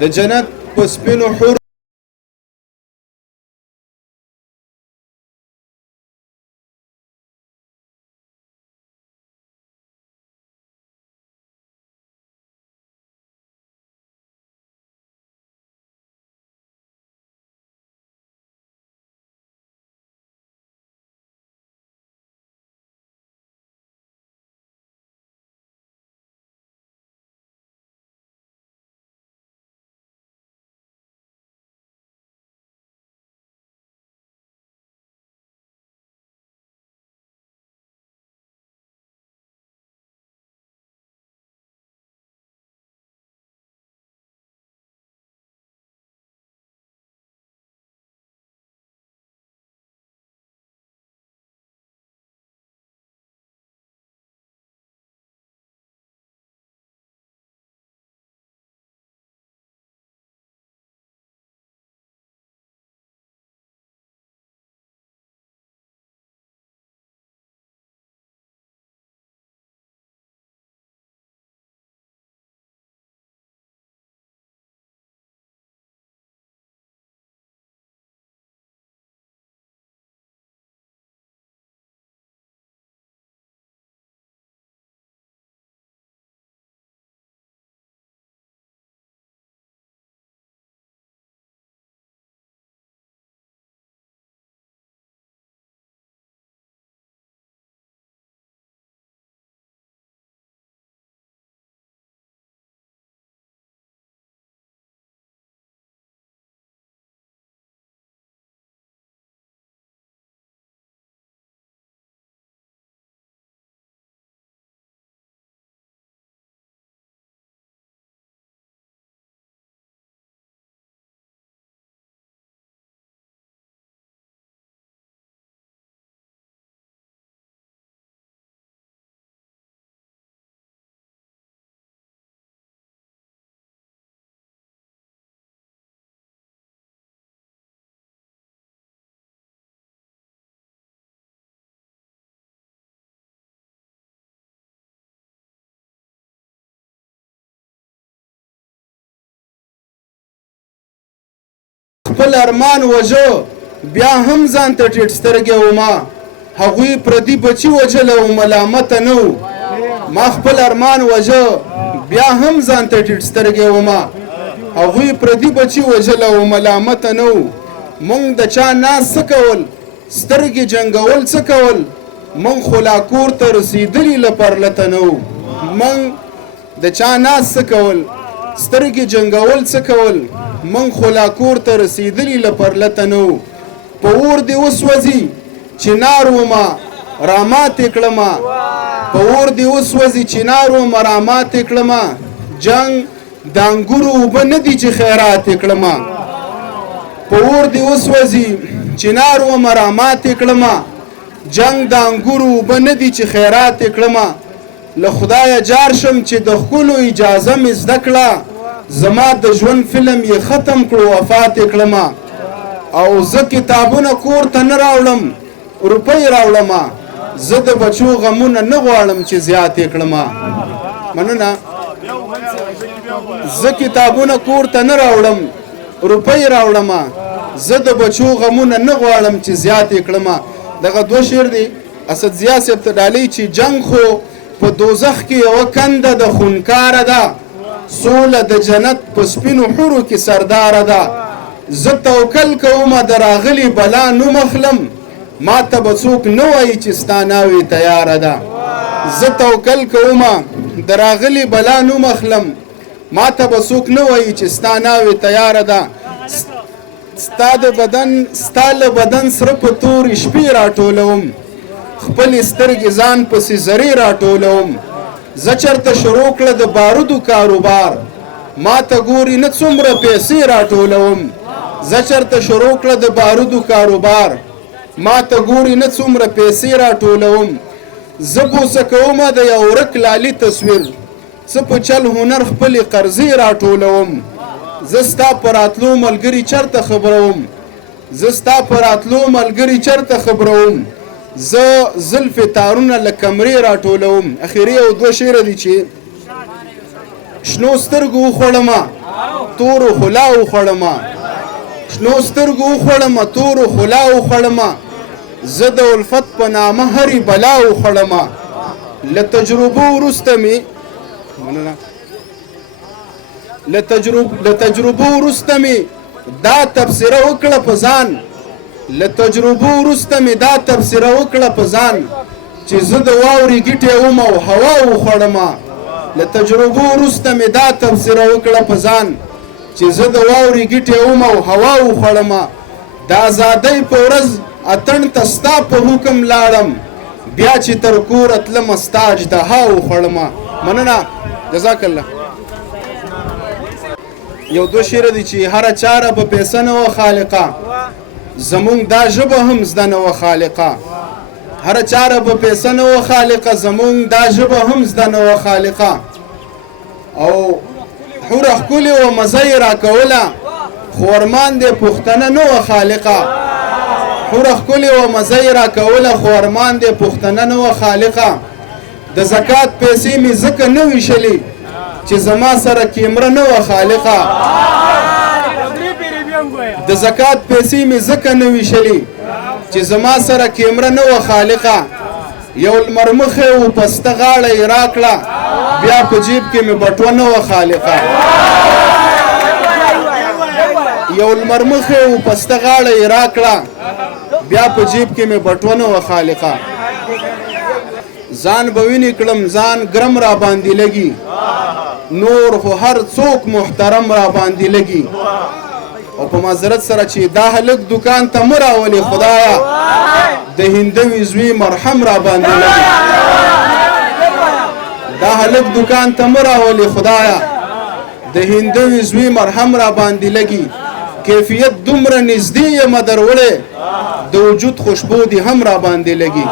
د جنت په سپینو حور خپل ارمان وژه بیا هم ځان ته ټیټ سترګې وما هغوی پردي بچي وژله او ملامته نه و ما خپل ارمان وژه بیا هم ځان ته ټیټ سترګې وما هغوی پردي بچي وژله او ملامته نه و موږ د چا ناز څه کول سترګې جنګول څه کول موږ خو لا کور ته رسېدلي له پرلته نه و موږ د چا ناز څه کول سترګې جنګول څه کول من خو لا کور ته رسېدلي له پرلته نه و په اور دې وسوځي چنار ومه راماتې کړمه په اور دې وسوځي چنار ومه راماتې کړمه جنګ د انګورو اوبه نه دي چې خیرات یې کړمه په اور دې وسوځي چنار ومه راماتې کړمه جنګ د انګورو اوبه نه دي چې خیرات یې کړمه له خدایه جار شم چې د ښکلو اجازه مې زده کړه زما د ژوند فلم یې ختم کړو وفات یې کړمه او زه کتابونه کور ته نه راوړم روپۍ راوړمه زه د بچو غمونه نه غواړم چې زیات یې کړمه مننه زه کتابونه کور ته نه راوړم روپۍ راوړمه زه د بچو غمونه نه غواړم چې زیات یې کړمه دغه دوه شعر دی اسد ضیا صاحب ته ډالۍ چې جنګ خو په دوزخ کې یوه کنده د خونکاره ده سوله د جنت په سپینو حورو کې سرداره ده زه توکل کومه د راغلي بلا نوم اخلم ما ته به څوک نه وایي چې ستا ناوې تیاره ده زه توکل کومه د راغلي بلا نوم اخلم ما ته به څوک نه وایي چې ستا ناوې تیاره ده ستا له بدن سره په تورې شپې راټولوم خپلې سترګې ځان پسې زرې راټولوم زه چرته شروع کړه د بارودو کاروبار ما ته ګوري نه څومره پیسې راټولوم زه چرته شروع کړه د بارودو کاروبار ما ته ګوري نه څومره پیسې راټولوم زه بوسه کومه د یو ورک لالي تصویر څه په چل هنر خپلې قرضې راټولوم زه ستا په راتلو ملګري چرته خبروم زه ستا په راتلو ملګري چرته خبروم زه زلفې تارونه له کمرې راټولوم اخري یو دوه شعره دي چې شنو سترګو وخوړمه تورو خلا وخوړمه شنو سترګو وخوړمه تورو خلا وخوړمه زه د الفت په نامه هرې بلا وخوړمه له تجربو وروسته مې له تجربو وروسته مې دا تبصره وکړه په ځان له تجربو وروسته مې دا تبصره وکړه په ځان چې زه د واورې ګیټې وم او هوا وخوړمه له تجربو وروسته مې دا تبصره وکړه په ځان چې زه د واورې ګیټې وم او هوا وخوړمه د ازادۍ په ورځ اتڼ ته ستا په حکم لاړم بیا چې تر کوره تلمه ستا اژدها وخوړمه مننه جزاک الله یو دو شعر دي چې هره چاره په پیسه نه وه خالقه زمونږ دا ژبه هم زده نه وه خالقه هره چاره په پیسه نه وه خالقه زمونږ دا ژبه هم زده نه وه خالقه او حوره ښکلې وه مزه یې راکوله خو ارمان دې پښتنه نه وه خالقه حوره ښکلې وه مزه یې راکوله خو ارمان دې پښتنه نه وه خالقه د زکات پیسې مې ځکه نه ویشلې چې زما سره کیمره نه وه خالقه د زکات پیسې مې ځکه نه ویشلې چې زما سره کیمره نه وه خالقه یو لمر مخې و پسته غاړه یې راکړه بیا په جیب کې مې بټوه نه وه خالقه یو لمر مخې و پسته غاړه یې راکړه بیا په جیب کې مې بټوه نه وه خالقه ځان به وینې کړم ځان ګرم را باندې لګي نور خو هر څوک محترم را باندې لګي او په معذرت سره چې دا هلک دکان ته مه راولې خدایه د هندوي زوی مرحم را باندې لګي دا هلک دکان ته مه راولې خدایه د هندوي زوی مرحم را باندې لګي کیفیت دومره نږدې یمه دروړې د وجود خوشبو دې هم را باندې لګي